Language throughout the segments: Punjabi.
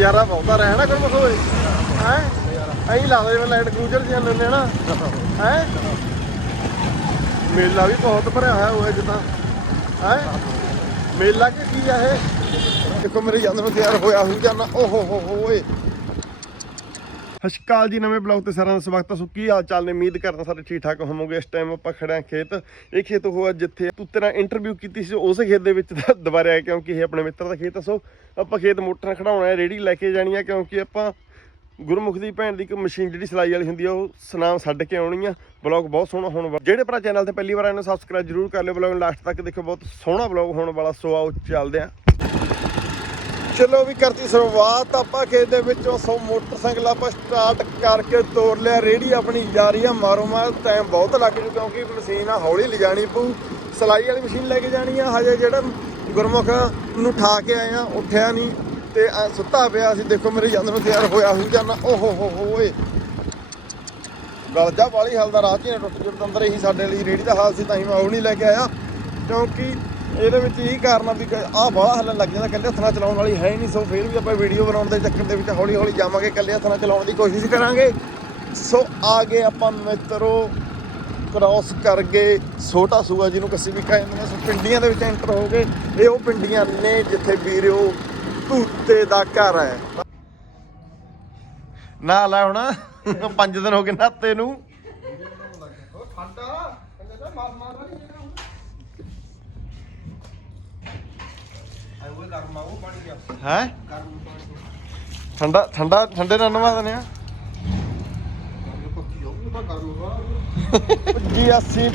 ਯਾਰਾ ਬਹੁਤਾ ਰਹਿਣਾ ਕਰ ਮਖੋ ਓਏ। ਹੈ? ਐਂ ਲਾ ਮੈਂ ਲਾਈਟ ਕਰੂਜ਼ਰ ਦੀਆਂ ਲੈਣੇ। ਨਾ ਹੈ? ਮੇਲਾ ਵੀ ਬਹੁਤ ਭਰਿਆ ਹੋਇਆ ਹੋਇਆ ਜਿੱਦਾਂ। ਹੈ? ਮੇਲਾ ਕਿ ਕੀ ਆ ਇਹ? ਦੇਖੋ ਮੇਰੇ ਜੰਦ ਨੂੰ ਤਿਆਰ ਹੋਇਆ ਹੂੰ ਜਾਨਾ ਓਹੋ ਹੋ ਹੋ ਹੋਏ ਹਸ਼ਕਾਲ ਜੀ, ਨਵੇਂ ਬਲੌਗ ਤੇ ਸਾਰਿਆਂ ਦਾ ਸਵਾਗਤ ਹੈ। ਸੋ ਕੀ ਹਾਲ ਚਾਲ ਨੇ? ਉਮੀਦ ਕਰਦਾ ਸਾਰੇ ਠੀਕ ਠਾਕ ਹੋਵੋਗੇ। ਇਸ ਟਾਈਮ ਆਪਾਂ ਖੜੇ ਹਾਂ ਖੇਤ। ਇਹ ਖੇਤ ਹੋਇਆ ਜਿੱਥੇ ਤੂੰ ਤੇਰਾ ਇੰਟਰਵਿਊ ਕੀਤੀ ਸੀ, ਉਸੇ ਖੇਤ ਦੇ ਵਿੱਚ ਤਾਂ ਦੁਬਾਰਾ ਆਇਆ ਕਿਉਂਕਿ ਇਹ ਆਪਣੇ ਮਿੱਤਰ ਦਾ ਖੇਤ ਆ। ਸੋ ਆਪਾਂ ਖੇਤ ਮੋਟਰਾਂ ਖੜਾਉਣਾ ਹੈ ਰੇੜੀ ਲੈ ਕੇ ਜਾਣੀ ਆ ਕਿਉਂਕਿ ਆਪਾਂ ਗੁਰਮੁਖ ਦੀ ਭੈਣ ਦੀ ਇੱਕ ਮਸ਼ੀਨ ਜਿਹੜੀ ਸਿਲਾਈ ਵਾਲੀ ਹੁੰਦੀ ਆ, ਉਹ ਸੁਨਾਮ ਛੱਡ ਕੇ ਆਉਣੀ ਆ। ਬਲੌਗ ਬਹੁਤ ਸੋਹਣਾ ਹੋਣ ਵਾਲਾ। ਜਿਹੜੇ ਭਰਾ ਚੈਨਲ ਤੇ ਪਹਿਲੀ ਵਾਰ ਆਏ ਨੇ ਸਬਸਕ੍ਰਾਈਬ ਜਰੂਰ ਕਰ ਲਿਓ। ਬਲੌਗ ਲਾਸਟ ਤੱਕ ਦੇਖੋ ਬਹੁਤ ਸੋਹਣਾ ਬਲੌਗ ਹੋਣ ਵਾਲਾ। ਸੋ ਆਓ, ਚੱਲਦੇ ਆ ਚਲੋ ਵੀ ਕਰਤੀ ਸ਼ੁਰੂਆਤ, ਆਪਾਂ ਖੇਤ ਦੇ ਵਿੱਚੋਂ ਸੋ ਮੋਟਰਸਾਈਕਲ ਆਪਾਂ ਸਟਾਰਟ ਕਰਕੇ ਤੋਰ ਲਿਆ। ਰੇੜੀ ਆਪਣੀ ਜਾ ਰਹੀ ਆ, ਮਾਰੋ ਮਾਰ ਟਾਈਮ ਬਹੁਤ ਲੱਗ ਜੂ ਕਿਉਂਕਿ ਮਸ਼ੀਨ ਆ, ਹੌਲੀ ਲਿਜਾਣੀ ਪਊ। ਸਲਾਈ ਵਾਲੀ ਮਸ਼ੀਨ ਲੈ ਕੇ ਜਾਣੀ ਆ, ਹਜੇ ਜਿਹੜਾ ਗੁਰਮੁਖ ਨੂੰ ਠਾ ਕੇ ਆਏ ਆ, ਉੱਠਿਆ ਨਹੀਂ ਤੇ ਸੁੱਤਾ ਪਿਆ ਸੀ। ਦੇਖੋ ਮੇਰੇ ਜੰਦ ਨੂੰ ਤਿਆਰ ਹੋਇਆ ਹੂ ਜਾਨਾ ਓਹੋ ਹੋ ਹੋ ਓਏ। ਗਲਜਾ ਵਾਲੀ ਹਾਲ ਦਾ ਰਾਹ ਚ ਟੁੱਟ ਜੁੜ ਅੰਦਰ ਇਹੀ ਸਾਡੇ ਲਈ ਰੇੜੀ ਦਾ ਹਾਲ ਸੀ, ਤਾਂ ਹੀ ਮੈਂ ਉਹ ਨਹੀਂ ਲੈ ਕੇ ਆਇਆ। ਕਿਉਂਕਿ ਇਹਦੇ ਵਿੱਚ ਇਹੀ ਕਾਰਨ ਆ ਵੀ ਆਹ ਬਾਹਲਾ ਹੱਲਣ ਲੱਗ ਜਾਂਦਾ, ਇਕੱਲੇ ਹੱਥ ਨਾਲ ਚਲਾਉਣ ਵਾਲੀ ਹੈ ਨਹੀਂ, ਸੋ ਫਿਰ ਵੀ ਆਪਾਂ ਵੀਡੀਓ ਬਣਾਉਣ ਦੇ ਚੱਕਰ ਦੇ ਵਿੱਚ ਹੌਲੀ ਹੌਲੀ ਜਾਵਾਂਗੇ, ਇਕੱਲੇ ਹੱਥ ਨਾਲ ਚਲਾਉਣ ਦੀ ਕੋਸ਼ਿਸ਼ ਕਰਾਂਗੇ। ਸੋ ਆਗੇ ਆਪਾਂ ਮਿੱਤਰੋ ਕ੍ਰਾਸ ਕਰ ਗਏ ਛੋਟਾ ਸੂਆ ਜਿਹਨੂੰ ਕੱਸੀ ਵੀ ਕਹਿੰਦੇ ਨੇ। ਸੋ ਪਿੰਡੀਆਂ ਦੇ ਵਿੱਚ ਐਂਟਰ ਹੋ ਗਏ। ਇਹ ਉਹ ਪਿੰਡੀਆਂ ਨੇ ਜਿੱਥੇ ਵੀਰਿਓ ਧੂਤੇ ਦਾ ਘਰ ਹੈ। ਨਾ ਲੈ ਹੁਣ 5 ਦਿਨ ਹੋ ਗਏ ਨਾਤੇ ਨੂੰ। ਹੈ? ਠੰਡਾ ਠੰਡਾ ਠੰਡੇ ਨਾਲ ਨਵਾ ਦਨੇ ਆ। ਜੀ ਅਸੀਂ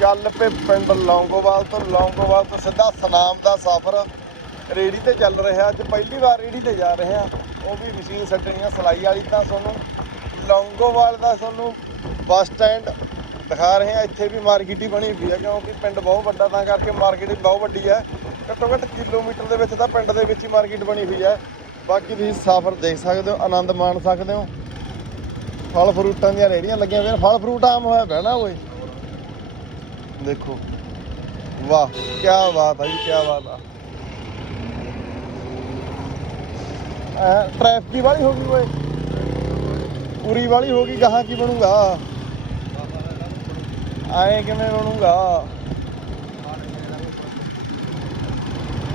ਚੱਲ ਪਏ ਪਿੰਡ ਲੌਂਗੋਵਾਲ ਤੋਂ ਲੌਂਗੋਵਾਲ ਤੋਂ ਸਿੱਧਾ ਸਨਾਮ ਦਾ ਸਫ਼ਰ ਰੇੜੀ ਤੇ ਚੱਲ ਰਿਹਾ ਅੱਜ ਪਹਿਲੀ ਵਾਰ ਰੇੜੀ ਤੇ ਜਾ ਰਹੇ ਆ। ਉਹ ਵੀ ਮਸ਼ੀਨ ਛੱਡਣੀ ਆ ਸਲਾਈ ਵਾਲੀ ਤਾਂ ਤੁਹਾਨੂੰ ਲੌਂਗੋਵਾਲ ਦਾ ਤੁਹਾਨੂੰ ਬੱਸ ਸਟੈਂਡ ਦਿਖਾ ਰਹੇ ਆ। ਇੱਥੇ ਵੀ ਮਾਰਕੀਟ ਹੀ ਬਣੀ ਹੋਈ ਹੈ ਕਿਉਂਕਿ ਪਿੰਡ ਬਹੁਤ ਵੱਡਾ ਤਾਂ ਕਰਕੇ ਮਾਰਕੀਟ ਬਹੁਤ ਵੱਡੀ ਹੈ ਘੱਟੋ ਘੱਟ ਕਿਲੋਮੀਟਰ ਦੇ ਵਿੱਚ ਤਾਂ ਪਿੰਡ ਦੇ ਵਿੱਚ ਹੀ ਮਾਰਕੀਟ ਬਣੀ ਹੋਈ ਹੈ। ਬਾਕੀ ਤੁਸੀਂ ਸਫ਼ਰ ਦੇਖ ਸਕਦੇ ਹੋ, ਆਨੰਦ ਮਾਣ ਸਕਦੇ ਹੋ। ਫਲ ਫਰੂਟਾਂ ਦੀਆਂ ਰੇੜੀਆਂ ਲੱਗੀਆਂ ਹੋਈਆਂ ਫਲ ਫਰੂਟ ਆਮ ਹੋਇਆ ਬਹਿਣਾ ਓਏ। ਦੇਖੋ। ਵਾਹ ਕੀ ਬਾਤ ਆ ਜੀ ਕੀ ਬਾਤ ਆ। ਟ੍ਰੈਫਿਕ ਵਾਲੀ ਹੋ ਗਈ ਓਏ। ਪੂਰੀ ਵਾਲੀ ਹੋ ਗਈ, ਗਾਹਾਂ ਕੀ ਬਣੂਗਾ? ਆਏ ਕਿਵੇਂ ਬਣੂਗਾ?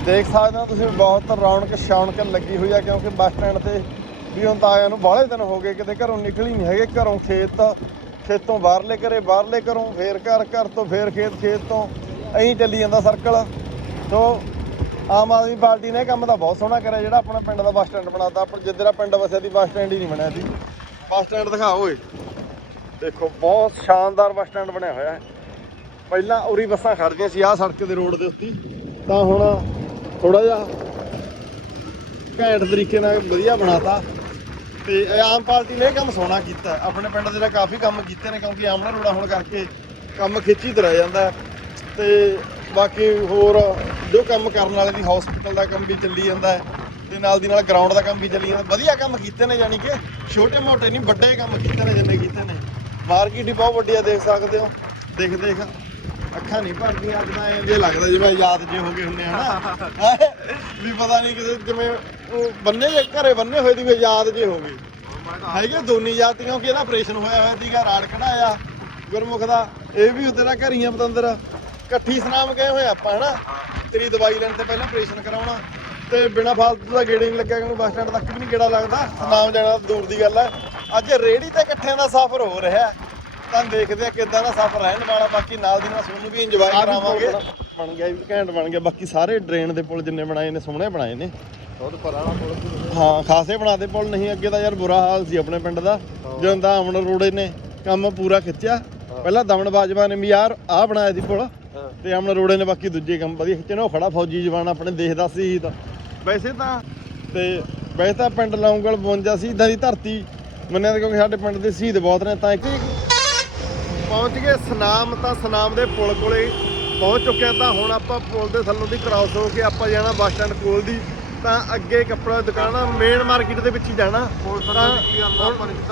ਦੇਖ ਸਕਦੇ ਹੋ ਤੁਸੀਂ ਬਹੁਤ ਰੌਣਕ ਸ਼ੌਣਕ ਲੱਗੀ ਹੋਈ ਆ, ਕਿਉਂਕਿ ਬੱਸ ਸਟੈਂਡ ਤੇ ਵੀ ਹੁਣ ਤਾਂ ਆਇਆਂ ਨੂੰ ਬਾਹਲੇ ਦਿਨ ਹੋ ਗਏ, ਕਿਤੇ ਘਰੋਂ ਨਿਕਲ ਹੀ ਨਹੀਂ ਹੈਗੇ, ਘਰੋਂ ਖੇਤ, ਖੇਤੋਂ ਬਾਹਰਲੇ ਘਰੇ, ਬਾਹਰਲੇ ਘਰੋਂ, ਫੇਰ ਘਰ ਘਰ ਤੋਂ ਫੇਰ ਖੇਤ ਖੇਤ ਤੋਂ ਐਂ ਚੱਲੀ ਜਾਂਦਾ ਸਰਕਲ ਸੋ ਆਮ ਆਦਮੀ ਪਾਰਟੀ ਨੇ ਇਹ ਕੰਮ ਤਾਂ ਬਹੁਤ ਸੋਹਣਾ ਕਰਿਆ, ਜਿਹੜਾ ਆਪਣਾ ਪਿੰਡ ਦਾ ਬੱਸ ਸਟੈਂਡ ਬਣਾਤਾ। ਪਰ ਜਿੱਦਰਾ ਪਿੰਡ ਵਸਿਆ ਦੀ ਬੱਸ ਸਟੈਂਡ ਹੀ ਨਹੀਂ ਬਣਿਆ ਸੀ। ਬੱਸ ਸਟੈਂਡ ਦਿਖਾਓ ਓਏ। ਦੇਖੋ, ਬਹੁਤ ਸ਼ਾਨਦਾਰ ਬੱਸ ਸਟੈਂਡ ਬਣਿਆ ਹੋਇਆ ਹੈ। ਪਹਿਲਾਂ ਉਰੀ ਬੱਸਾਂ ਖੜਦੀਆਂ ਸੀ, ਆਹ ਸੜਕ ਦੇ ਰੋਡ ਦੇ ਉੱਤੇ। ਤਾਂ ਹੁਣ ਥੋੜਾ ਜਿਹਾ ਘੈਂਟ ਤਰੀਕੇ ਨਾਲ ਵਧੀਆ ਬਣਾਤਾ। ਤੇ ਇਹ ਆਮ ਪਾਰਟੀ ਨੇ ਇਹ ਕੰਮ ਸੋਹਣਾ ਕੀਤਾ। ਆਪਣੇ ਪਿੰਡ ਦੇ ਤਾਂ ਕਾਫੀ ਕੰਮ ਕੀਤੇ ਨੇ, ਕਿਉਂਕਿ ਆਮਣਾ ਰੋੜਾ ਹੋਣ ਕਰਕੇ ਕੰਮ ਖਿੱਚੀ ਤੁਰਿਆ ਜਾਂਦਾ। ਹੈ। ਤੇ ਬਾਕੀ ਹੋਰ ਜੋ ਕੰਮ ਕਰਨ ਵਾਲੇ ਦੀ ਹਸਪੀਟਲ ਦਾ ਕੰਮ ਵੀ ਚੱਲੀ ਜਾਂਦਾ ਹੈ। ਤੇ ਨਾਲ ਦੀ ਨਾਲ ਗਰਾਊਂਡ ਦਾ ਕੰਮ ਵੀ ਚੱਲੀ ਜਾਂਦਾ। ਵਧੀਆ ਕੰਮ ਕੀਤੇ ਨੇ, ਯਾਨੀ ਕਿ ਛੋਟੇ ਮੋਟੇ ਨਹੀਂ, ਵੱਡੇ ਕੰਮ ਕੀਤੇ ਨੇ, ਜਿੰਨੇ ਕੀਤੇ ਨੇ। ਮਾਰਕੀਟ ਹੀ ਬਹੁਤ ਵੱਡੀ ਆ, ਦੇਖ ਸਕਦੇ ਹੋ। ਦੇਖ ਦੇਖ। ਅੱਖਾਂ ਨਹੀਂ ਭਰਦੀਆਂ ਅੱਜ ਤਾਂ ਐਂ ਜੇ ਲੱਗਦਾ ਜਿਵੇਂ ਯਾਦ ਜੇ ਹੋ ਗਏ ਹੁੰਨੇ ਹਨਾ ਹੈਂ? ਵੀ ਪਤਾ ਨਹੀਂ ਕਿਤੇ ਜਿਵੇਂ ਉਹ ਬੰਨੇ ਜੇ ਘਰੇ ਬੰਨੇ ਹੋਏ ਦੀ ਵੀ ਯਾਦ ਜੇ ਹੋ ਗਏ ਹੈਗੇ ਦੋਨੀ ਜਾਤੀ ਕਿਉਂਕਿ ਇਹਦਾ ਆਪਰੇਸ਼ਨ ਹੋਇਆ ਹੋਇਆ ਸੀਗਾ ਰਾੜ ਕਢਾਇਆ ਗੁਰਮੁਖ ਦਾ। ਇਹ ਵੀ ਉਹਦੇ ਨਾਲ ਘਰੀਆਂ ਪਤੰਦਰ। ਇਕੱਠੀ ਸਨਾਮ ਗਏ ਹੋਏ ਆਪਾਂ ਹਨਾ? ਤੇਰੀ ਦਵਾਈ ਲੈਣ ਤੇ ਪਹਿਲਾਂ ਆਪਰੇਸ਼ਨ ਕਰਾਉਣਾ। ਤੇ ਬਿਨਾ ਫਾਲਤੂ ਦਾ ਗੇੜੇ ਨਹੀਂ ਲੱਗਿਆ ਕਿਉਂਕਿ ਬੱਸ ਸਟੈਂਡ ਤੱਕ ਵੀ ਨਹੀਂ ਗੇੜਾ ਲੱਗਦਾ। ਸਨਾਮ ਜਾਣਾ ਦੂਰ ਦੀ ਗੱਲ ਹੈ ਅੱਜ ਰੇੜੀ ਤੇ ਇਕੱਠਿਆਂ ਦਾ ਸਫ਼ਰ ਹੋ ਰਿਹਾ। ਹੈ। ਤਾਂ ਦੇਖਦੇ ਆ ਕਿਦਾਂ ਦਾ ਸਫ਼ਰ ਰਹਿਣ ਵਾਲਾ ਬਾਕੀ ਨਾਲ ਦੀ ਨਾਲ ਤੁਹਾਨੂੰ ਵੀ ਇੰਜੋਏ ਕਰਾਵਾਂਗੇ। ਬਣ ਗਿਆ ਵੀ ਘੈਂਟ ਬਣ ਗਿਆ ਬਾਕੀ ਸਾਰੇ ਡਰੇਨ ਦੇ ਪੁਲ ਜਿੰਨੇ ਬਣਾਏ ਨੇ ਸੋਹਣੇ ਬਣਾਏ ਨੇ। ਬਹੁਤ ਪੁਰਾਣਾ ਪੁਲ ਹਾਂ ਖਾਸੇ ਬਣਾਦੇ ਪੁਲ ਨਹੀਂ ਅੱਗੇ ਤਾਂ ਯਾਰ ਬੁਰਾ ਹਾਲ ਸੀ ਆਪਣੇ ਪਿੰਡ ਦਾ। ਜਦੋਂ ਤਾਂ ਅਮਨ ਰੋੜੇ ਨੇ ਕੰਮ ਪੂਰਾ ਖਿੱਚਿਆ। ਪਹਿਲਾਂ ਦਮਨ ਬਾਜਵਾ ਨੇ ਵੀ ਯਾਰ ਆਹ ਬਣਾਇਆ ਸੀ ਪੁਲ ਤੇ ਅਮਨ ਰੋੜੇ ਨੇ ਬਾਕੀ ਦੂਜੇ ਕੰਮ ਵਧੀਆ ਖਿੱਚੇ ਨੇ ਉਹ ਖੜਾ ਫੌਜੀ ਜਵਾਨ ਆਪਣੇ ਦੇਸ਼ ਦਾ ਸੀ ਤਾਂ। ਵੈਸੇ ਤਾਂ ਤੇ ਵੈਸੇ ਤਾਂ ਪਿੰਡ ਲੌਂਗਲ 52 ਸੀ ਇਦਾਂ ਦੀ ਧਰਤੀ ਮੰਨਿਆ ਕਿਉਂਕਿ ਸਾਡੇ ਪਿੰਡ ਦੇ ਸ਼ਹੀਦ ਬਹੁਤ ਨੇ ਤਾਂ ਇੱਕ ਪਹੁੰਚ ਗਏ। ਸਨਾਮ ਤਾਂ ਸਨਾਮ ਦੇ ਪੁਲ ਕੋਲੇ ਪਹੁੰਚ ਚੁੱਕੇ ਤਾਂ ਹੁਣ ਆਪਾਂ ਪੁਲ ਦੇ ਥੱਲੋਂ ਦੀ ਕ੍ਰਾਸ ਹੋ ਕੇ ਆਪਾਂ ਜਾਣਾ ਬੱਸ ਸਟੈਂਡ ਕੋਲ ਦੀ। ਤਾਂ ਅੱਗੇ ਕੱਪੜਾ ਦੁਕਾਨ ਆ ਮੇਨ ਮਾਰਕੀਟ ਦੇ ਵਿੱਚ ਹੀ ਜਾਣਾ। ਤਾਂ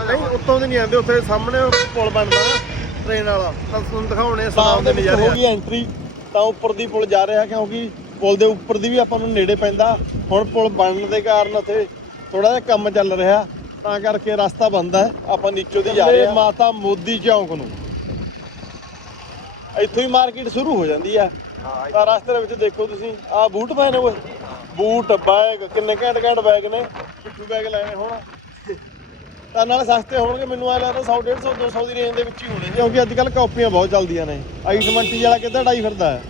ਨਹੀਂ ਉੱਤੋਂ ਦੀ ਨਹੀਂ ਆਉਂਦੇ ਉੱਥੇ ਸਾਹਮਣੇ ਪੁਲ ਬਣਦਾ ਨਾ ਟ੍ਰੇਨ ਵਾਲਾ। ਤਾਂ ਤੁਹਾਨੂੰ ਦਿਖਾਉਣੇ ਸਨਾਮ ਦੇ ਨਜ਼ਾਰੇ ਹੋ ਗਈ ਐਂਟਰੀ ਤਾਂ ਉੱਪਰ ਦੀ ਪੁਲ ਜਾ ਰਿਹਾ ਕਿਉਂਕਿ ਪੁਲ ਦੇ ਉੱਪਰ ਦੀ ਵੀ ਆਪਾਂ ਨੂੰ ਨੇੜੇ ਪੈਂਦਾ। ਹੁਣ ਪੁਲ ਬਣਨ ਦੇ ਕਾਰਨ ਉੱਥੇ ਥੋੜਾ ਜਿਹਾ ਕੰਮ ਚੱਲ ਰਿਹਾ। ਤਾਂ ਕਰਕੇ ਰਸਤਾ ਬੰਦ ਹੈ ਆਪਾਂ ਨੀਚੋਂ ਦੀ ਜਾ ਰਹੇ ਹਾਂ। ਮਾਤਾ ਮੋਦੀ ਚੌਂਕ ਨੂੰ। ਇੱਥੋਂ ਹੀ ਮਾਰਕੀਟ ਸ਼ੁਰੂ ਹੋ ਜਾਂਦੀ ਆ। ਤਾਂ ਰਸਤੇ ਦੇ ਵਿੱਚ ਦੇਖੋ ਤੁਸੀਂ ਆਹ ਬੂਟ ਪਏ ਨੇ ਓਏ। ਬੂਟ ਬੈਗ ਕਿੰਨੇ ਘੈਂਟ ਘੈਂਟ ਬੈਗ ਨੇ। ਪਿੱਠੂ ਬੈਗ ਲੈਣੇ ਹੁਣ? ਤਾਂ ਨਾਲੇ ਸਸਤੇ ਹੋਣਗੇ ਮੈਨੂੰ ਆ ਲੱਗਦਾ 100 150 200 ਦੀ ਰੇਂਜ ਦੇ ਵਿੱਚ ਹੀ ਹੋਣੇ ਕਿਉਂਕਿ ਅੱਜ ਕੱਲ ਕਾਪੀਆਂ ਬਹੁਤ ਚੱਲਦੀਆਂ ਨੇ। ਆਈ 20 ਵਾਲਾ ਕਿੱਦਾਂ ਡਾਈ ਫਿਰਦਾ ਹੈ?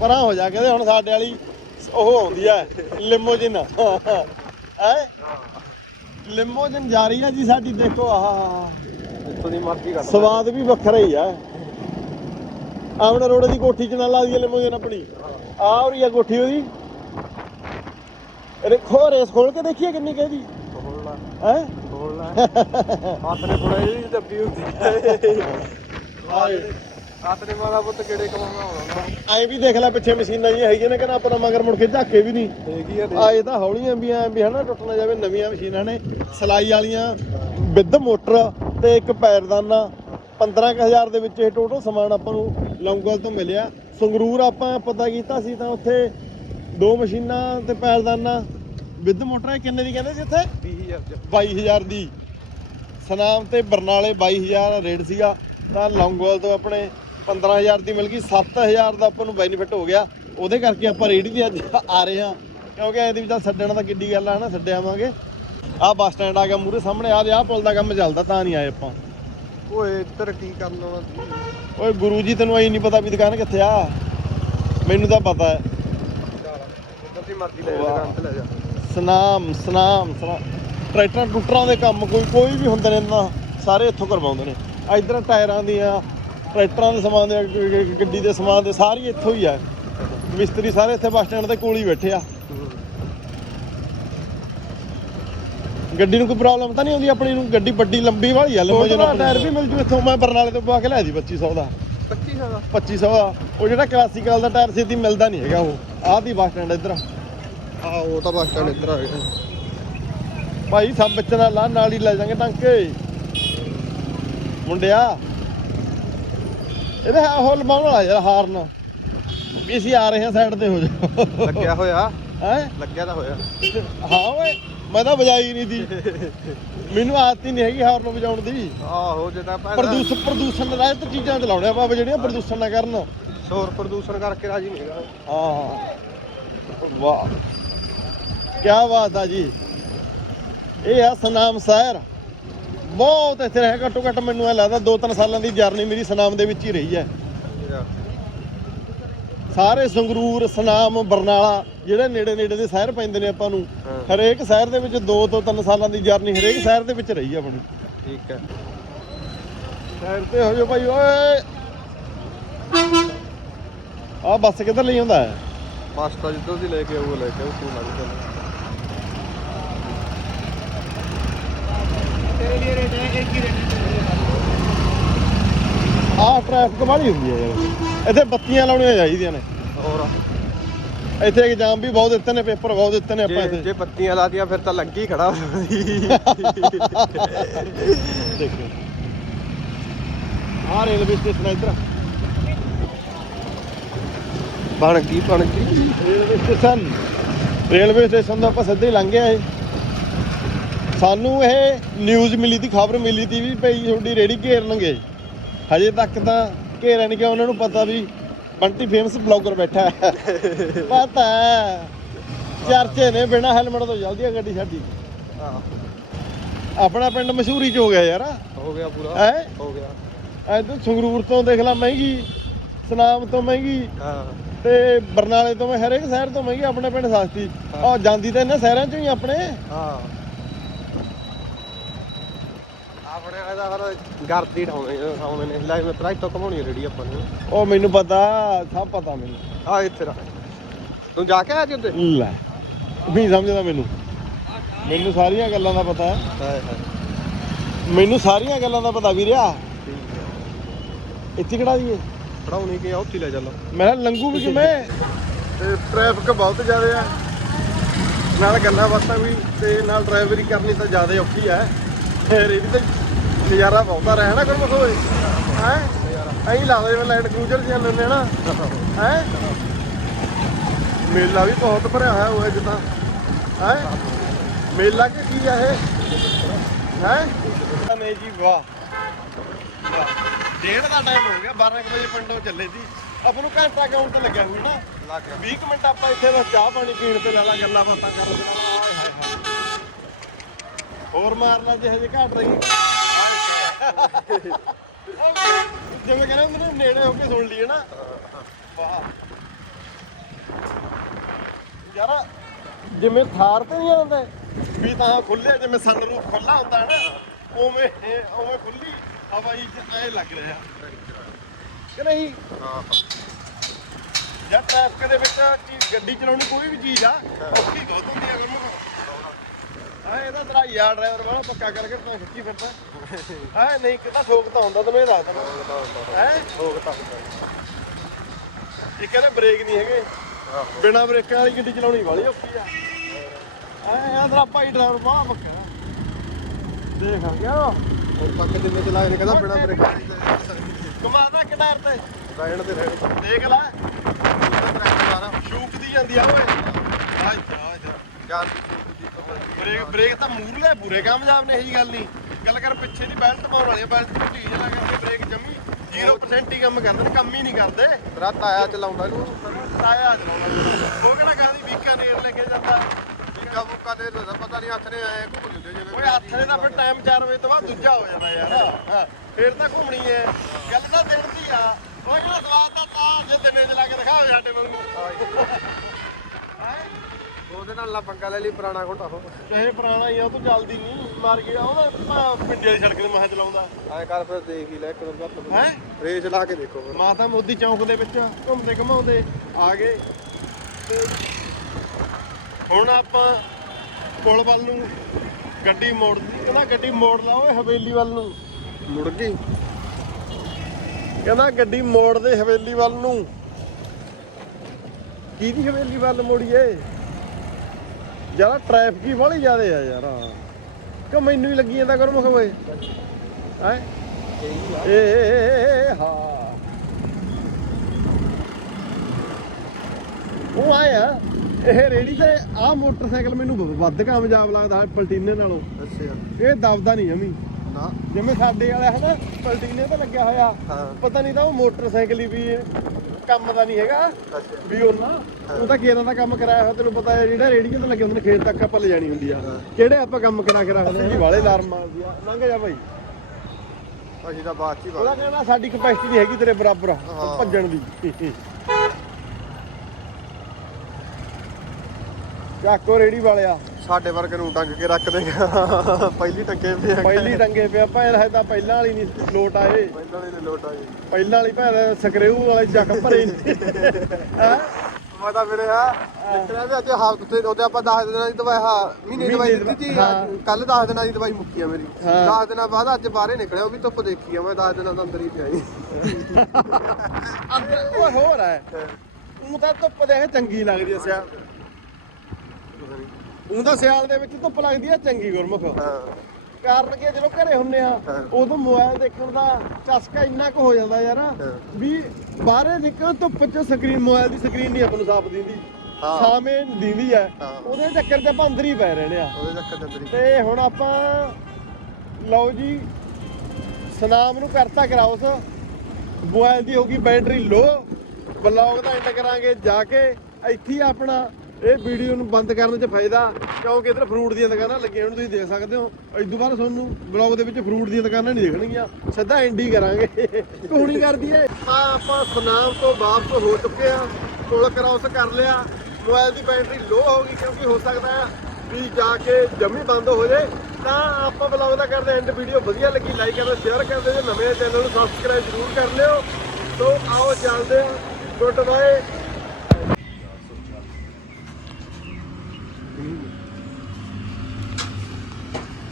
ਪਰਾਂ ਹੋ ਜਾ ਕਹਿੰਦੇ ਹੁਣ ਸਾਡੇ ਵਾਲੀ ਉਹ ਆਉਂਦੀ ਹੈ ਲਿਮੋਜਿਨ ਹੈ? ਲਿਮੋਜਿਨ ਜਾ ਰਹੀ ਹੈ ਜੀ ਸਾਡੀ ਦੇਖੋ ਆਹ। ਇੱਥੋਂ ਦੀ ਮਰਜ਼ੀ ਸਵਾਦ ਵੀ ਵੱਖਰਾ ਹੀ ਆ। ਆਮਣਾ ਰੋੜੇ ਦੀ ਕੋਠੀ ਚ ਨਾ ਲਾ ਦਈਏ ਲਿਮੋਜਨ ਆਪਣੀ। ਆ ਔਰ ਇਹ ਕੋਠੀ ਉਹਦੀ। ਇਹਦੇ ਖੋ ਰੇਸ ਖੋਲ ਕੇ ਦੇਖੀਏ ਕਿੰਨੀ ਕਹਦੀ ਬੋਲਣਾ ਹੈ? ਬੋਲਣਾ ਹੱਥ ਨੇ ਬੁੜਾ ਇਹਦੀ ਦੱਬੀ ਹੁੰਦੀ ਹੈ ਹੱਥ ਨੇ ਮਾਰਾ ਪੁੱਤ ਕਿਹੜੇ ਕਮਾਉਣਾ ਹੋਣਾ। ਐਂ ਵੀ ਦੇਖ ਲੈ ਪਿੱਛੇ ਮਸ਼ੀਨਾਂ ਜਿਹੀਆਂ ਹੈਗੀਆਂ ਨੇ ਕਹਿੰਦਾ ਆਪਣਾ ਮਗਰ ਮੁੜ ਕੇ ਝਾਕੇ ਵੀ ਨਹੀਂ। ਹੈਗੀ ਆ ਆ ਇਹ ਤਾਂ ਹੌਲੀਆਂ ਵੀ ਐਂ ਵੀ ਹਨਾ ਟੁੱਟ ਨਾ ਜਾਵੇ ਨਵੀਆਂ ਮਸ਼ੀਨਾਂ ਨੇ ਸਲਾਈ ਵਾਲੀਆਂ ਵਿਦ ਮੋਟਰ ਤੇ ਇੱਕ ਪੈਰਦਾਨਾ। 15000 ਦੇ ਵਿੱਚ ਇਹ ਟੋਟਲ ਸਮਾਨ ਆਪਾਂ ਨੂੰ ਲੌਂਗਲ ਤੋਂ ਮਿਲਿਆ। ਸੰਗਰੂਰ ਆਪਾਂ ਪਤਾ ਕੀਤਾ ਸੀ ਤਾਂ ਉੱਥੇ ਦੋ ਮਸ਼ੀਨਾਂ ਤੇ ਪੈਰਦਾਨਾ ਵਿਦ ਮੋਟਰ ਕਿੰਨੇ ਦੀ ਕਹਿੰਦੇ ਸੀ ਉੱਥੇ? 20000 ਚ 22000 ਦੀ। ਸਨਾਮ ਤੇ ਬਰਨਾਲੇ 22000 ਰੇਟ ਸੀਗਾ। ਤਾਂ ਲੌਂਗੋਵਾਲ ਤੋਂ ਆਪਣੇ 15000 ਦੀ ਮਿਲ ਗਈ। 7000 ਦਾ ਆਪਾਂ ਨੂੰ ਬੈਨੀਫਿਟ ਹੋ ਗਿਆ। ਉਹਦੇ ਕਰਕੇ ਆਪਾਂ ਰੇੜੀ ਤੇ ਅੱਜ ਆ ਰਹੇ ਹਾਂ। ਕਿਉਂਕਿ ਇਹਦੇ ਵਿੱਚ ਤਾਂ ਛੱਡਣ ਦਾ ਕਿੱਡੀ ਗੱਲ ਆ ਨਾ ਛੱਡਿਆਵਾਂਗੇ ਆਹ ਬੱਸ ਸਟੈਂਡ ਆ ਗਿਆ ਮੂਰੇ ਸਾਹਮਣੇ। ਆ ਆਹ ਪੁਲ ਦਾ ਕੰਮ ਚੱਲਦਾ ਤਾਂ ਨਹੀਂ ਆਏ ਆਪਾਂ। ਓਏ ਇੱਧਰ ਕੀ ਕਰਨ ਆਉਣਾ ਤੂੰ? ਓਏ ਗੁਰੂ ਜੀ ਤੈਨੂੰ ਐਂ ਨਹੀਂ ਪਤਾ ਵੀ ਦੁਕਾਨ ਕਿੱਥੇ ਆ? ਮੈਨੂੰ ਤਾਂ ਪਤਾ ਹੈ। ਇੱਧਰ ਦੀ ਮਰਜ਼ੀ ਲੈ ਜਾ ਦੁਕਾਨ ਤੇ ਲੈ ਜਾ। ਸਨਾਮ ਸਨਾਮ ਸਨਾਮ। ਟਰੈਕਟਰਾਂ ਟੁੱਟਰਾਂ ਦੇ ਕੰਮ ਕੋਈ ਕੋਈ ਵੀ ਹੁੰਦੇ ਨੇ ਨਾ ਸਾਰੇ ਇੱਥੋਂ ਕਰਵਾਉਂਦੇ ਨੇ। ਇਧਰ ਟਾਇਰਾਂ ਦੀਆਂ ਟਰੈਕਟਰਾਂ ਦੇ ਸਮਾਨ ਦੇ ਗ- ਗ- ਗੱਡੀ ਦੇ ਸਮਾਨ ਦੇ ਸਾਰੀ ਇੱਥੋਂ ਹੀ ਆ। ਮਿਸਤਰੀ ਸਾਰੇ ਇੱਥੇ ਬੱਸ ਸਟੈਂਡ ਦੇ ਕੋਲ ਹੀ ਬੈਠੇ ਆ। ਗੱਡੀ ਨੂੰ ਕੋਈ ਪ੍ਰੋਬਲਮ ਤਾਂ ਨਹੀਂ ਆਉਂਦੀ? ਆਪਣੀ ਨੂੰ ਗੱਡੀ ਵੱਡੀ ਲੰਬੀ ਵਾਲੀ ਆ ਲੰਬਾ ਜਿਹਾ ਟਾਇਰ ਵੀ ਮਿਲ ਜੂ ਇੱਥੋਂ ਮੈਂ ਬਰਨਾਲੇ ਤੋਂ ਪਵਾ ਕੇ ਲਿਆ ਸੀ 2500 ਦਾ 2500 ਦਾ? 2500 ਦਾ। ਉਹ ਜਿਹੜਾ ਕਲਾਸੀਕਲ ਦਾ ਟਾਇਰ ਛੇਤੀ ਮਿਲਦਾ ਨਹੀਂ ਹੈਗਾ ਉਹ। ਆਹ ਦੀ ਬੱਸ ਸਟੈਂਡ ਇੱਧਰ। ਆ ਉਹ ਤਾਂ ਬੱਸ ਸਟੈਂਡ ਇੱਧਰ ਆ ਗਿਆ ਭਾਈ ਸਭ ਬੱਚਣਾ ਲਾ ਨਾਲ ਹੀ ਲੈ ਜਾਾਂਗੇ ਟਾਂਕੇ। ਮੁੰਡਿਆ ਇਹਦੇ ਉਹ ਲਵਾਉਣ ਵਾਲਾ ਯਾਰ ਹਾਰਨ। ਵੀ ਅਸੀਂ ਆ ਰਹੇ ਹਾਂ ਸਾਈਡ ਤੇ ਹੋ ਜਾ। ਲੱਗਿਆ ਹੋਇਆ? ਹੈ? ਲੱਗਿਆ ਤਾਂ ਹੋਇਆ। ਹਾਂ ਓਏ। ਮੈਂ ਤਾਂ ਵਜਾਈ ਨਹੀਂ ਦੀ। ਮੈਨੂੰ ਆਦਤ ਹੀ ਨਹੀਂ ਹੈਗੀ ਹਾਰਨ ਵਜਾਉਣ ਦੀ। ਆਹੋ ਜਿੱਦਾਂ ਭੈਣ ਪ੍ਰਦੂਸ਼ਣ ਪ੍ਰਦੂਸ਼ਣ ਰਹਿਤ ਚੀਜ਼ਾਂ ਚਲਾਉਣੇ ਆਪਾਂ ਜਿਹੜੀਆਂ ਪ੍ਰਦੂਸ਼ਣ ਨਾ ਕਰਨ। ਸ਼ੋਰ ਪ੍ਰਦੂਸ਼ਣ ਕਰਕੇ ਰਾਜੀ ਨਹੀਂ ਹੈਗਾ। ਹਾਂ। ਵਾਹ। ਕੀ ਬਾਤ ਆ ਜੀ। ਇਹ ਆ ਸਨਾਮ ਸ਼ਹਿਰ। ਬਹੁਤ ਇੱਥੇ ਰਹਿ ਘੱਟੋ ਘੱਟ ਮੈਨੂੰ ਇਹ ਲੱਗਦਾ 2-3 ਸਾਲਾਂ ਦੀ ਜਰਨੀ ਮੇਰੀ ਸਨਾਮ ਦੇ ਵਿੱਚ ਹੀ ਰਹੀ ਹੈ। ਸਾਰੇ ਸੰਗਰੂਰ ਸਨਾਮ ਬਰਨਾਲਾ ਜਿਹੜੇ ਨੇੜੇ ਨੇੜੇ ਦੇ ਸ਼ਹਿਰ ਪੈਂਦੇ ਨੇ ਆਪਾਂ ਨੂੰ। ਹਰੇਕ ਸ਼ਹਿਰ ਦੇ ਵਿੱਚ 2 ਤੋਂ 3 ਸਾਲਾਂ ਦੀ ਜਰਨੀ ਹਰੇਕ ਸ਼ਹਿਰ ਦੇ ਵਿੱਚ ਰਹੀ ਆਪਣੀ ਠੀਕ ਹੈ ਸਾਈਡ ਤੇ ਹੋ ਜਾਓ ਭਾਈ ਓਏ। ਆ ਬੱਸ ਕਿੱਧਰ ਲਈ ਆਉਂਦਾ ਹੈ? ਬੱਸ ਤਾਂ ਜਿੱਧਰ ਦੀ ਲੈ ਕੇ ਆਊ ਉਹ ਲੈ ਕੇ ਆਊ ਤੂੰ ਲੱਗ ਚੱਲ ਆਹ ਟ੍ਰੈਫਿਕ ਵਾਲੀ ਹੁੰਦੀ ਹੈ ਯਾਰ। ਇੱਥੇ ਬੱਤੀਆਂ ਲਾਉਣੀਆਂ ਚਾਹੀਦੀਆਂ ਨੇ। ਹੋਰ ਇੱਥੇ ਐਗਜ਼ਾਮ ਵੀ ਬਹੁਤ ਦਿੱਤੇ ਨੇ ਪੇਪਰ ਬਹੁਤ ਦਿੱਤੇ ਨੇ ਆਪਾਂ ਜੇ ਇੱਥੇ। ਜੇ ਬੱਤੀਆਂ ਲਾਤੀਆਂ ਫਿਰ ਤਾਂ ਲੱਗੀ ਖੜਾ ਦੇਖੋ। ਆਹ ਰੇਲਵੇ ਸਟੇਸ਼ਨ ਆ ਇੱਧਰ। ਬਣ ਗਈ ਬਣ ਗਈ। Railway station. ਰੇਲਵੇ ਸਟੇਸ਼ਨ ਤੋਂ ਆਪਾਂ ਸਿੱਧੇ ਹੀ ਲੰਘ ਗਏ ਸਾਨੂੰ ਇਹ ਨਿਊਜ਼ ਮਿਲੀ ਤੀ ਖਬਰ ਮਿਲੀ ਤੀ ਵੀ ਭਈ ਤੁਹਾਡੀ ਰੇੜੀ ਘੇਰਨਗੇ। ਹਜੇ ਤੱਕ ਤਾਂ ਘੇਰਿਆ ਨਹੀਂ ਕਿ ਉਹਨਾਂ ਨੂੰ ਪਤਾ ਵੀ ਬੰਟੀ ਫੇਮਸ ਬਲੌਗਰ ਬੈਠਾ ਹੈ। ਪਤਾ ਹੈ। ਚਰਚੇ ਨੇ ਬਿਨਾ ਹੈਲਮਟ ਤੋਂ ਚੱਲਦੀ ਆ ਗੱਡੀ ਸਾਡੀ। ਆਪਣਾ ਪਿੰਡ ਮਸ਼ਹੂਰੀ ਚ ਹੋ ਗਿਆ ਯਾਰ। ਹੋ ਗਿਆ ਪੂਰਾ। ਹੈ? ਹੋ ਗਿਆ। ਐਦੋਂ ਸੰਗਰੂਰ ਤੋਂ ਦੇਖ ਲੈ ਮਹਿੰਗੀ ਸਨਾਮ ਤੋਂ ਮਹਿੰਗੀ ਹਾਂ। ਤੇ ਬਰਨਾਲੇ ਤੋਂ ਮੈਂ ਹਰੇਕ ਸ਼ਹਿਰ ਤੋਂ ਮਹਿੰਗੀ ਆਪਣੇ ਪਿੰਡ ਸਸਤੀ। ਉਹ ਜਾਂਦੀ ਤਾਂ ਇਹਨਾਂ ਸ਼ਹਿਰਾਂ ਚੋਂ ਹੀ ਆਪਣੇ। ਹਾਂ। ਗਰਦੀ ਢਾਉਣੇ ਆਉਣੇ ਨੇ। ਲੈ ਮੈਂ ਪ੍ਰਾਈਸ ਤੋਂ ਕਮਾਉਣੀ ਰੈਡੀ ਆਪਾਂ ਨੂੰ। ਉਹ ਮੈਨੂੰ ਪਤਾ ਸਭ ਪਤਾ ਮੈਨੂੰ। ਆ ਇੱਥੇ ਰੱਖ। ਤੂੰ ਜਾ ਕੇ ਆਇਆ ਜੀ ਉੱਤੇ? ਲੈ ਨਹੀਂ ਸਮਝਦਾ ਮੈਨੂੰ। ਮੈਨੂੰ ਸਾਰੀਆਂ ਗੱਲਾਂ ਦਾ ਪਤਾ ਹੈ। ਹਾਏ ਹਾਏ। ਮੈਨੂੰ ਸਾਰੀਆਂ ਗੱਲਾਂ ਦਾ ਪਤਾ ਵੀਰਿਆ। ਇੱਥੇ ਕਿਹੜਾ ਦੀਏ ਪੜਾਉਣੀ ਕਿ ਆ ਉੱਥੇ ਲੈ ਚੱਲ। ਮੈਂ ਕਿਹਾ ਲੰਗੂ ਵੀ ਕਿਵੇਂ? ਤੇ ਟ੍ਰੈਫਿਕ ਬਹੁਤ ਜ਼ਿਆਦਾ ਹੈ ਨਾਲ ਗੱਲਾਂ ਬਾਤਾਂ ਵੀ ਤੇ ਨਾਲ ਡਰਾਈਵਰੀ ਕਰਨੀ ਤਾਂ ਜ਼ਿਆਦਾ ਔਖੀ ਹੈ ਫਿਰ ਇਹ ਵੀ ਤਾਂ ਨਜ਼ਾਰਾ ਬਹੁਤਾ ਰਹਿਣਾ ਕੋਈ ਮਖੋਏ ਹੈ? ਐਂ ਲੱਗਦਾ ਜਿਵੇਂ ਲਾਈਟ ਕਰੂਜ਼ਰ ਜਾਂਦੇ ਹੁੰਦੇ ਨਾ ਹੈ? ਮੇਲਾ ਵੀ ਬਹੁਤ ਭਰਿਆ ਹੋਇਆ ਹੋਇਆ ਜਿੱਦਾਂ ਹੈ? ਮੇਲਾ ਕਿ ਕੀ ਆ ਇਹ? ਹੈ? ਨਹੀਂ ਜੀ ਵਾਹ। ਡੇਢ ਦਾ ਟਾਈਮ ਹੋ ਗਿਆ 12 ਕੁ ਵਜੇ ਪਿੰਡੋਂ ਚੱਲੇ ਸੀ। ਆਪਾਂ ਨੂੰ ਘੰਟਾ ਕਾਊਂਟ ਤੇ ਲੱਗਿਆ ਹੋਈ ਨਾ। ਲੱਗ ਗਿਆ। 20 ਕੁ ਮਿੰਟ ਆਪਾਂ ਇੱਥੇ ਬਸ ਚਾਹ ਪਾਣੀ ਪੀਣ ਤੇ ਲਾਲਾ ਗੱਲਾਂ ਬਾਤਾਂ ਕਰ ਲੈਣਾ ਹਾਏ ਹਾਏ ਹਾਏ। ਹੋਰ ਮਾਰ ਲਾ ਜਿਹੇ ਜੇ ਘਟ ਰਹੀ। ਜਿਵੇਂ ਕਹਿੰਦੇ ਹੁੰਦੇ ਨੇੜੇ ਹੋ ਕੇ ਸੁਣ ਲਈਏ ਨਾ। ਵਾਹ। ਯਾਰ, ਜਿਵੇਂ ਥਾਰ ਤੇ ਨਹੀਂ ਆਉਂਦੇ ਵੀ ਤਾਂ ਖੁੱਲੇ ਜਿਵੇਂ ਸਨਰੂਫ ਖੁੱਲਾ ਹੁੰਦਾ ਹੈ ਨਾ, ਉਵੇਂ ਉਵੇਂ ਖੁੱਲੀ ਹਵਾਈ ਚ ਐ ਲੱਗ ਰਿਹਾ। ਕਿ ਨਹੀਂ? ਹਾਂ ਯਾਰ ਟ੍ਰੈਫਿਕ ਦੇ ਵਿੱਚ ਚੀਜ਼ ਗੱਡੀ ਚਲਾਉਣੀ ਕੋਈ ਵੀ ਚੀਜ਼ ਆ, ਔਖੀ ਬਹੁਤ ਹੁੰਦੀ ਆ ਗੁਰਮੁਖ ਆ ਇਹਦਾ ਤੇਰਾ ਯਾਰ ਡਰਾਈਵਰ ਵਾਲਾ ਪੱਕਾ ਕਰਕੇ ਤਾਂ ਖਿੱਚੀ ਫਿਰਦਾ। ਹੈ ਨਹੀਂ ਕਿਤਾ ਠੋਕ ਤਾਂ ਹੁੰਦਾ ਤੈਨੂੰ ਇਹ ਦੱਸ ਦਣਾ ਹੈ? ਹੋਗ ਤਾਂ ਇਹ ਕਹਿੰਦੇ ਬ੍ਰੇਕ ਨਹੀਂ ਹੈਗੇ। ਆਹੋ ਬਿਨਾ ਬ੍ਰੇਕਾਂ ਵਾਲੀ ਗੱਡੀ ਚਲਾਉਣੀ ਵਾਲੀ ਔਖੀ ਆ। ਐ ਆ ਤੇਰਾ ਭਾਈ ਡਰਾਈਵਰ ਬਾਹ ਪੱਕਾ ਦੇਖ ਆ ਗਿਆ ਹੁਣ ਤੱਕ ਜਿੰਨੇ ਚਲਾਏ ਨੇ ਕਹਿੰਦਾ ਬਿਨਾ ਬ੍ਰੇਕ ਕਮਾਦਾ ਤੇ ਰਹਿਣ ਦੇ ਰਹਿਣ ਦੇਖ ਲੈ। ਟਰੈਕਟਰ ਸ਼ੂਕਦੀ ਜਾਂਦੀ ਆ ਓਏ। ਆ ਜਾ ਜਾ। ਜਾਨ ਬ੍ਰੇਕ ਬ੍ਰੇਕ ਤਾਂ ਮੂਰਲੇ ਪੂਰੇ ਕਾਮਯਾਬ ਨੇ ਇਹੀ ਗੱਲ ਨਹੀਂ। ਗੱਲ ਕਰ ਪਿੱਛੇ ਦੀ ਬੈਲਟ ਪਾਉਣ ਵਾਲੀ ਬੈਲਟ ਨੂੰ ਢੀਜ ਲਾ ਕਰਕੇ ਬ੍ਰੇਕ ਜੰਮੀ। 0% ਹੀ ਕੰਮ ਕਰਦੇ ਨੇ ਕੰਮ ਹੀ ਨਹੀਂ ਕਰਦੇ। ਤੇਰਾ ਤਾਇਆ ਚਲਾਉਂਦਾ ਇਹਨੂੰ ਤਾਇਆ ਚਲਾਉਣਾ ਉਹ ਕਹਿੰਦਾ ਗਾਦੀ ਬੀਕਾਨੇਰ ਲੈ ਕੇ ਜਾਂਦਾ। ਟਿੱਕਾ ਮੁੱਕਾ ਦੇ ਤਾਂ ਪਤਾ ਨਹੀਂ ਹੱਥ ਨੇ ਆਏ ਘੁੰਮ ਜੁੰਦੇ ਜਿਵੇਂ ਓਏ ਹੱਥ ਨੇ ਤਾਂ ਫਿਰ ਟਾਈਮ 4 ਵਜੇ ਤੋਂ ਬਾਅਦ ਦੂਜਾ ਹੋ ਜਾਂਦਾ ਯਾਰ। ਹਾਂ, ਫੇਰ ਤਾਂ ਘੁੰਮਣੀ ਹੈ ਗੱਲ ਤਾਂ ਦਿਨ ਦੀ ਆ। ਉਹ ਜਿਹੜਾ ਸਵਾਦ ਤਾਂ ਤਾਂ ਜੇ ਦਿਨੇ ਲਾ ਕੇ ਦਿਖਾਓ ਸਾਡੇ ਵਾਂਗੂ ਹੈਂ? ਉਹਦੇ ਨਾਲ ਨਾ ਪੰਗਾ ਲੈ ਲਈ ਪੁਰਾਣਾ ਘੋਟਾ ਹੋ ਚਾਹੇ ਪੁਰਾਣਾ ਹੀ ਆ ਉਹ ਤੋਂ ਚੱਲਦੀ ਨਹੀਂ ਮਾਰ ਗਿਆ। ਉਹਦਾ ਪਿੰਡੇ ਵਾਲੀ ਸੜਕ ਤੇ ਮਹਾਂ ਚਲਾਉਂਦਾ। ਐ ਕਰ ਫਿਰ ਦੇਖ ਹੀ ਲੈ ਇੱਕ ਦਿਨ ਘੱਟ ਹੈ? ਰੇਸ ਲਾ ਕੇ ਦੇਖੋ ਫਿਰ। ਮਾਤਾ ਮੋਦੀ ਚੌਂਕ ਦੇ ਵਿੱਚ ਘੁੰਮਦੇ ਘਮਾਉਂਦੇ ਆ ਗਏ। ਹੁਣ ਆਪਾਂ ਪੁਲ ਵੱਲ ਨੂੰ ਗੱਡੀ ਮੋੜਦੀ ਕਹਿੰਦਾ ਗੱਡੀ ਮੋੜ ਲਾ ਓਏ ਹਵੇਲੀ ਵੱਲ ਨੂੰ। ਮੁੜ ਗਈ? ਕਹਿੰਦਾ ਗੱਡੀ ਮੋੜ ਦੇ ਹਵੇਲੀ ਵੱਲ ਨੂੰ। ਕਿਹਦੀ ਹਵੇਲੀ ਵੱਲ ਮੋੜੀਏ? ਯਾਰ ਟ੍ਰੈਫਿਕ ਹੀ ਵਾਲੀ ਜ਼ਿਆਦੇ ਆ ਯਾਰ ਕਿ ਮੈਨੂੰ ਹੀ ਲੱਗੀ ਜਾਂਦਾ ਗੁਰਮੁਖ ਓਏ ਹੈ? ਏ ਹਾਂ। ਉਹ ਆਇਆ ਇਹ ਰੇੜੀ ਤੇ ਆਹ ਮੋਟਰਸਾਈਕਲ ਮੈਨੂੰ ਵੱਧ ਕਾਮਯਾਬ ਲੱਗਦਾ ਪਲਟੀਨੇ ਨਾਲੋਂ। ਅੱਛਾ। ਇਹ ਦਬਦਾ ਨਹੀਂ ਜਮੀ। ਨਾ। ਜਿਵੇਂ ਸਾਡੇ ਵਾਲਾ ਹੈ ਨਾ ਪਲਟੀਨੇ ਤੇ ਲੱਗਿਆ ਹੋਇਆ। ਹਾਂ। ਪਤਾ ਨਹੀਂ ਤਾਂ ਉਹ ਮੋਟਰਸਾਈਕਲ ਹੀ ਵੀ ਕੰਮ ਦਾ ਨਹੀਂ ਹੈਗਾ ਵੀ ਉਹਨਾਂ ਉਹ ਤਾਂ ਕੇਰਾਂ ਦਾ ਕੰਮ ਕਰਾਇਆ ਹੋਇਆ ਤੈਨੂੰ ਪਤਾ ਹੈ ਜਿਹੜਾ ਰੇੜੀਆਂ ਤੇ ਲੱਗੇ ਹੁੰਦੇ ਨੇ ਖੇਤ ਤੱਕ ਆਪਾਂ ਲੈ ਜਾਣੀ ਹੁੰਦੀ ਆ। ਕਿਹੜੇ ਆਪਾਂ ਕੰਮ ਕਰਾ ਕੇ ਰੱਖਦੇ ਆ ਵਾਲੇ ਅਲਾਰਮ ਮਾਰਦੀ ਆ। ਲੰਘ ਜਾ ਭਾਈ। ਅਸੀਂ ਤਾਂ ਬਾਅਦ ਚ ਹੀ ਉਹਦਾ ਬਾਅਦ ਕਹਿੰਦਾ ਸਾਡੀ ਕਪੈਸਿਟੀ ਨਹੀਂ ਹੈਗੀ ਤੇਰੇ ਬਰਾਬਰ। ਭੱਜਣ ਦੀ। ਚਾਕੋ ਰੇੜੀ ਵਾਲਿਆ। ਸਾਡੇ ਵਰਗੇ ਨੂੰ ਟੰਗ ਕੇ ਰੱਖ ਦੇਗਾ। ਪਹਿਲੀ ਟੰਗੇ ਪਿਆ ਪਹਿਲੀ ਟੰਗੇ ਪਿਆ ਭੈਣ ਹੈ ਤਾਂ ਪਹਿਲਾਂ ਵਾਲੀ ਨਹੀਂ ਲੋਟ ਆਏ। ਪਹਿਲਾਂ ਵਾਲੀ ਨੇ ਲੋਟ ਆਈ। ਪਹਿਲਾਂ ਵਾਲੀ ਭੈਣ ਸਕਰੇਊ ਵਾਲੇ ਚੱਕ ਭਰੇ ਨਹੀਂ ਹੈਂ? ਮੈਂ ਤਾਂ ਵੀਰੇ ਆ ਨਿਕਲਿਆ ਵੀ ਅੱਜ ਹਫ਼ਤੇ ਉਹਦੇ ਆਪਾਂ 10 ਦਿਨਾਂ ਦੀ ਦਵਾਈ ਹਾਂ ਮਹੀਨੇ ਦੀ ਦਵਾਈ ਦਿੱਤੀ ਸੀ। ਕੱਲ 10 ਦਿਨਾਂ ਦੀ ਦਵਾਈ ਮੁੱਕੀ ਆ ਮੇਰੀ। ਹਾਂ। 10 ਦਿਨਾਂ ਬਾਅਦ ਅੱਜ ਬਾਹਰੇ ਨਿਕਲਿਆ ਉਹ ਵੀ ਧੁੱਪ ਦੇਖੀ ਆ ਮੈਂ 10 ਦਿਨਾਂ ਦਾ ਅੰਦਰ ਹੀ ਪਿਆ ਅੰਦਰ ਉਹ ਹੋਰ ਹੈ। ਉਹ ਤਾਂ ਧੁੱਪ ਦੇਖ ਚੰਗੀ ਲੱਗਦੀ ਐ ਸਿਆਲ ਉਹ ਤਾਂ ਸਿਆਲ ਦੇ ਵਿੱਚ ਧੁੱਪ ਲੱਗਦੀ ਐ ਚੰਗੀ ਗੁਰਮੁਖ। ਹਾਂ। ਕਾਰਨ ਕੀ ਆ, ਜਦੋਂ ਘਰੇ ਹੁੰਨੇ ਆ। ਉਦੋਂ ਮੋਬਾਈਲ ਦੇਖਣ ਦਾ ਚਸਕਾ ਇੰਨਾ ਕੁ ਹੋ ਜਾਂਦਾ ਯਾਰ ਵੀ ਬਾਹਰੇ ਨਿਕਲ ਧੁੱਪ 'ਚ ਸਕਰੀਨ ਮੋਬਾਈਲ ਦੀ ਸਕਰੀਨ ਨਹੀਂ ਆਪਾਂ ਨੂੰ ਸਾਫ਼ ਦਿੰਦੀ। ਸਾਵੇਂ ਦਿੰਦੀ ਹਾਂ। ਉਹਦੇ ਚੱਕਰ 'ਚ ਆਪਾਂ ਅੰਦਰ ਹੀ ਪੈ ਰਹਿੰਦੇ ਆ। ਉਹਦੇ ਚੱਕਰ ਤੇ ਹੁਣ ਆਪਾਂ ਲਓ ਜੀ ਸਨਾਮ ਨੂੰ ਕਰਤਾ ਕਰਾਉਸ। ਮੋਬਾਈਲ ਦੀ ਹੋ ਗਈ ਬੈਟਰੀ ਲੋ। ਬਲੌਗ ਦਾ ਐਂਡ ਕਰਾਂਗੇ ਜਾ ਕੇ ਇੱਥੇ ਆਪਣਾ ਇਹ ਵੀਡੀਓ ਨੂੰ ਬੰਦ ਕਰਨ 'ਚ ਫਾਇਦਾ, ਕਿਉਂਕਿ ਇਧਰ ਫਰੂਟ ਦੀਆਂ ਦੁਕਾਨਾਂ ਲੱਗੀਆਂ ਹੁਣ ਤੁਸੀਂ ਦੇਖ ਸਕਦੇ ਹੋ। ਇਸ ਤੋਂ ਬਾਅਦ ਤੁਹਾਨੂੰ ਬਲੌਗ ਦੇ ਵਿੱਚ ਫਰੂਟ ਦੀਆਂ ਦੁਕਾਨਾਂ ਨਹੀਂ ਦੇਖਣਗੀਆਂ। ਸਿੱਧਾ ਐਂਡ ਕਰਾਂਗੇ। ਕਹਾਣੀ ਕਰਦੀ ਏ ਤਾਂ ਆਪਾਂ ਸਨਾਮ ਤੋਂ ਵਾਪਸ ਹੋ ਚੁੱਕੇ ਆ ਪੁਲ ਕਰਾਉਸ ਕਰ ਲਿਆ। ਮੋਬਾਈਲ ਦੀ ਬੈਟਰੀ ਲੋ ਹੋ ਗਈ, ਕਿਉਂਕਿ ਹੋ ਸਕਦਾ ਹੈ ਵੀ ਜਾ ਕੇ ਜਮੀ ਬੰਦ ਹੋ ਜੇ ਤਾਂ ਆਪਾਂ ਬਲੌਗ ਦਾ ਕਰਦੇ ਐਂਡ ਵੀਡੀਓ ਵਧੀਆ ਲੱਗੀ ਲਾਈਕ ਕਰੋ ਸ਼ੇਅਰ ਕਰ ਦਿਓ। ਜੇ ਨਵੇਂ ਚੈਨਲ ਨੂੰ ਸਬਸਕ੍ਰਾਈਬ ਜ਼ਰੂਰ ਕਰ ਲਿਓ। ਸੋ ਆਓ ਚੱਲਦੇ ਹਾਂ। Good bye.